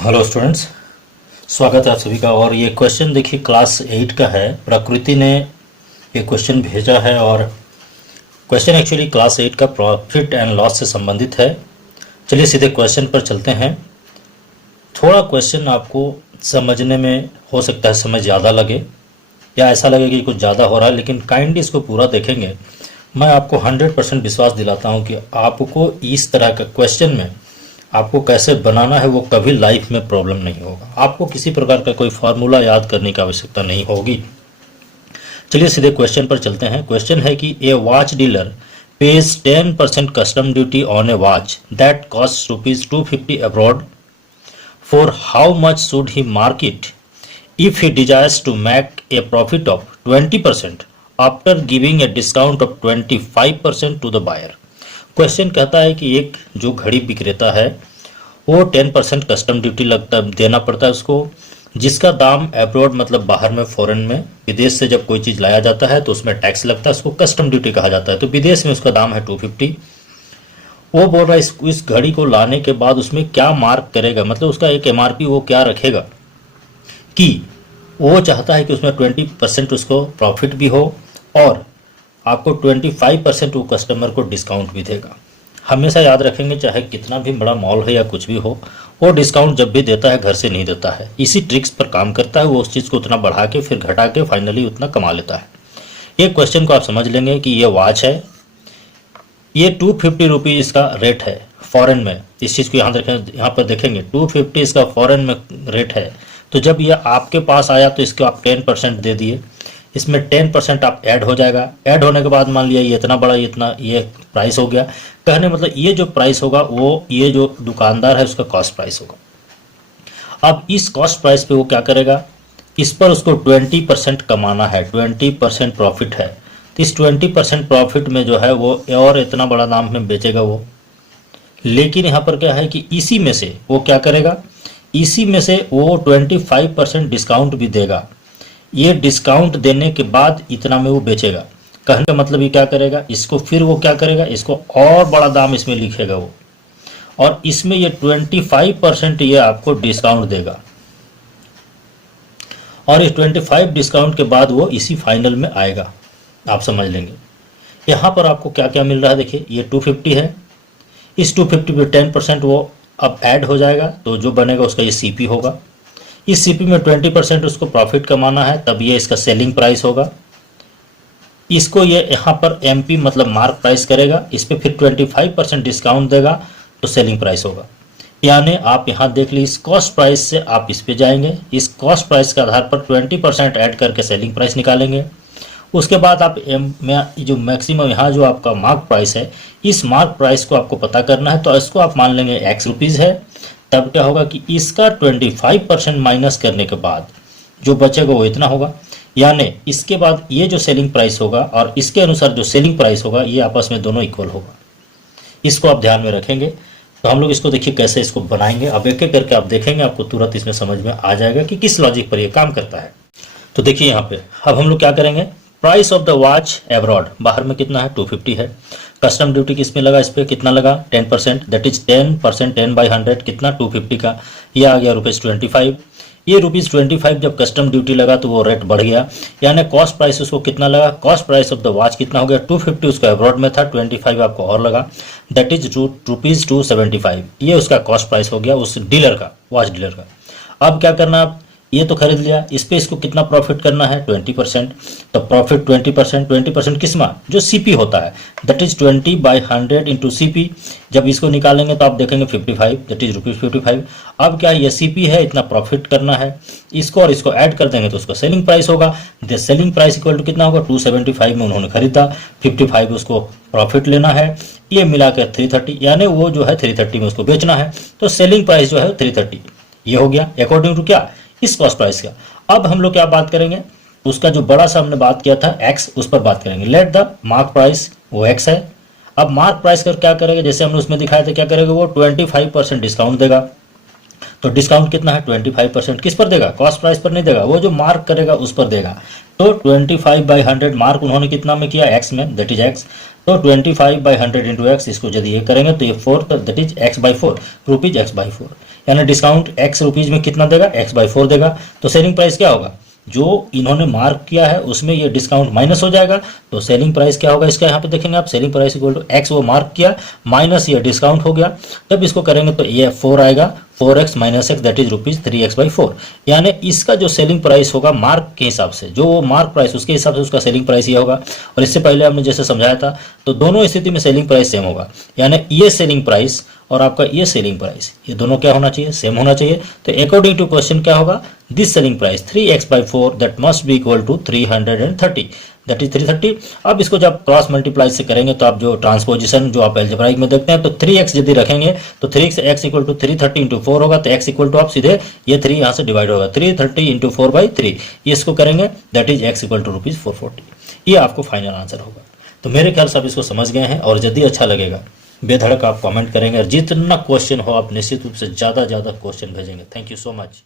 Hello students, स्वागत है आप सभी का। और ये क्वेश्चन देखिए क्लास 8 का है। प्रकृति ने ये क्वेश्चन भेजा है और क्वेश्चन एक्चुअली क्लास 8 का प्रॉफिट एंड लॉस से संबंधित है। चलिए सीधे क्वेश्चन पर चलते हैं। थोड़ा क्वेश्चन आपको समझने में हो सकता है समय ज़्यादा लगे या ऐसा लगे कि कुछ ज़्यादा हो रहा है, लेकिन काइंडली इसको पूरा देखेंगे। मैं आपको 100% विश्वास दिलाता हूँ कि आपको इस तरह का क्वेश्चन में आपको कैसे बनाना है वो कभी लाइफ में प्रॉब्लम नहीं होगा। आपको किसी प्रकार का कोई फार्मूला याद करने की आवश्यकता नहीं होगी। चलिए सीधे क्वेश्चन पर चलते हैं। क्वेश्चन है कि ए watch dealer pays 10% custom duty on a watch that costs rupees 250 abroad. For how much should he mark it if he desires to make a profit of 20% after giving a discount of 25% to the buyer? Question कहता है कि एक जो घड़ी विक्रेता है वो 10% custom duty देना पड़ता है उसको, जिसका दाम एब्रॉड मतलब बाहर में, फॉरेन में, विदेश से जब कोई चीज़ लाया जाता है तो उसमें टैक्स लगता है, उसको कस्टम ड्यूटी कहा जाता है। तो विदेश में उसका दाम है 250। वो बोल रहा है इस घड़ी को लाने के बाद उसमें क्या मार्क करेगा, मतलब उसका एक एमआरपी वो क्या रखेगा, कि वो चाहता है कि उसमें 20% उसको प्रॉफिट भी हो और आपको 25% वो कस्टमर को डिस्काउंट भी देगा। हमेशा याद रखेंगे, चाहे कितना भी बड़ा मॉल है या कुछ भी हो, वो डिस्काउंट जब भी देता है घर से नहीं देता है, इसी ट्रिक्स पर काम करता है। वो उस चीज़ को उतना बढ़ा के फिर घटा के फाइनली उतना कमा लेता है। ये क्वेश्चन को आप समझ लेंगे कि ये वॉच है, ये 250 रुपीज़ इसका रेट है फॉरेन में। इस चीज़ को यहाँ देखें, यहाँ पर देखेंगे 250 इसका फॉरेन में रेट है। तो जब ये आपके पास आया तो इसको आप 10% दे दिए, इसमें 10% आप ऐड हो जाएगा। ऐड होने के बाद मान लिया ये इतना बड़ा, ये प्राइस हो गया। कहने मतलब ये जो प्राइस होगा वो ये जो दुकानदार है उसका कॉस्ट प्राइस होगा। अब इस कॉस्ट प्राइस पे वो क्या करेगा, इस पर उसको 20% कमाना है, 20% प्रॉफिट है। तो इस 20% प्रॉफिट में जो है वो और इतना बड़ा दाम में बेचेगा वो। लेकिन यहाँ पर क्या है कि इसी में से वो क्या करेगा, इसी में से वो 25% डिस्काउंट भी देगा। ये डिस्काउंट देने के बाद इतना में वो बेचेगा। कहने का मतलब ये क्या करेगा, इसको फिर वो क्या करेगा, इसको और बड़ा दाम इसमें लिखेगा वो, और इसमें ये 25% ये आपको डिस्काउंट देगा। और इस 25 डिस्काउंट के बाद वो इसी फाइनल में आएगा, आप समझ लेंगे। यहाँ पर आपको क्या क्या मिल रहा है, देखिए ये 250 है, इस 250 पे 10% वो अब ऐड हो जाएगा, तो जो बनेगा उसका ये सीपी होगा। इस सीपी में 20% उसको प्रॉफिट कमाना है, तब ये इसका सेलिंग प्राइस होगा। इसको ये यहाँ पर एमपी मतलब मार्क प्राइस करेगा, इस पर फिर 25% डिस्काउंट देगा तो सेलिंग प्राइस होगा। यानी आप यहाँ देख लीजिए, इस कॉस्ट प्राइस से आप इस पे जाएंगे, इस कॉस्ट प्राइस के आधार पर 20% ऐड करके सेलिंग प्राइस निकालेंगे। उसके बाद आप जो मैक्सिमम यहाँ जो आपका मार्क प्राइस है, इस मार्क प्राइस को आपको पता करना है, तो इसको आप मान लेंगे x रुपीज़ है। तब क्या होगा कि इसका 25% माइनस करने के बाद जो बचेगा वो इतना होगा। यानी इसके बाद ये जो सेलिंग प्राइस होगा और इसके अनुसार जो सेलिंग प्राइस होगा, ये आपस में दोनों इक्वल होगा। इसको आप ध्यान में रखेंगे। तो हम लोग इसको देखिए कैसे इसको बनाएंगे। अब एक एक करके आप देखेंगे, आपको तुरंत इसमें समझ में आ जाएगा कि किस लॉजिक पर ये काम करता है। तो देखिए यहाँ पे अब हम लोग क्या करेंगे, price of the watch abroad, बाहर में कितना है 250 है। कस्टम ड्यूटी किस में लगा, इस पर कितना लगा 10%, दैट इज 10%, 10/100 कितना 250 का, ये आ गया ₹25। ये ₹25 जब कस्टम ड्यूटी लगा तो वो रेट बढ़ गया। यानी कॉस्ट प्राइस उसको कितना लगा, cost price of the watch कितना हो गया, 250 उसका एब्रॉड में था, 25 आपको और लगा, दैट इज ₹275। ये उसका कॉस्ट प्राइस हो गया उस डीलर का, वॉच डीलर का। अब क्या करना, आप ये तो खरीद लिया, इस पे इसको कितना प्रॉफिट करना है 20%। तो प्रॉफिट 20% किस में, जो सीपी होता है, दैट इज 20/100 इंटू सीपी। जब इसको निकालेंगे तो आप देखेंगे 55, दैट इज ₹55। अब क्या ये सीपी है, इतना प्रॉफिट करना है, इसको और इसको ऐड कर देंगे तो उसका सेलिंग प्राइस होगा। The selling price equal to कितना होगा, 275 में उन्होंने खरीदा, 55 उसको प्रॉफिट लेना है, ये मिलाकर 330, यानी वो जो है 330 में उसको बेचना है। तो सेलिंग प्राइस जो है 330 ये हो गया अकॉर्डिंग टू क्या, इस कॉस्ट प्राइस का। अब हम लोग क्या बात करेंगे, उसका जो बड़ा सा हमने बात किया था x, उस पर बात करेंगे। लेट द मार्क प्राइस वो x है। अब मार्क प्राइस कर क्या करेगा, जैसे हमने उसमें दिखाया था, क्या करेगा वो 25% डिस्काउंट देगा। तो डिस्काउंट कितना है 25%, किस पर देगा, कॉस्ट प्राइस पर नहीं देगा, वो जो मार्क करेगा उस पर देगा। तो 25/100 मार्क उन्होंने कितना में किया, x में, दैट इज x। तो 25/100 इंटू एक्स, इसको यदि ये करेंगे तो ये 4, that is x/4 rupees x/4। यानी डिस्काउंट एक्स रुपीज़ में कितना देगा, एक्स बाई 4 देगा। तो सेलिंग प्राइस क्या होगा, जो इन्होंने मार्क किया है उसमें ये डिस्काउंट माइनस हो जाएगा। तो सेलिंग प्राइस क्या होगा इसका, यहाँ पे देखेंगे आप, selling price equal to X वो मार्क किया माइनस ये डिस्काउंट हो गया। जब इसको करेंगे तो ये 4 आएगा, 4x minus x that is rupees 3x by 4। यानी इसका जो सेलिंग प्राइस होगा मार्क के हिसाब से, जो वो मार्क प्राइस उसके हिसाब से उसका सेलिंग प्राइस ये होगा। और इससे पहले हमने जैसे समझाया था, तो दोनों स्थिति में सेलिंग प्राइस सेम होगा। यानी ये सेलिंग प्राइस और आपका ये सेलिंग प्राइस, ये दोनों क्या होना चाहिए, सेम होना चाहिए। तो अकॉर्डिंग टू क्वेश्चन क्या होगा, this selling price 3x by 4 that must be equal to 330 that is 330। अब इसको जब क्रॉस मल्टीप्लाई से करेंगे तो आप जो ट्रांसपोजिशन जो आप एल्जेब्राइक में देखते हैं, तो 3x यदि रखेंगे तो 3 से x इक्वल टू 330 इंटू 4 होगा। तो x इक्वल टू आप सीधे ये 3 यहाँ से डिवाइड होगा, 330 इंटू 4 बाई 3, ये इसको करेंगे that is x equal to rupees 440। ये आपको फाइनल आंसर होगा। तो मेरे ख्याल से आप इसको समझ गए हैं, और यदि अच्छा लगेगा बेधड़क आप कमेंट करेंगे, और जितना क्वेश्चन हो आप निश्चित रूप से ज़्यादा क्वेश्चन भेजेंगे। Thank you so much.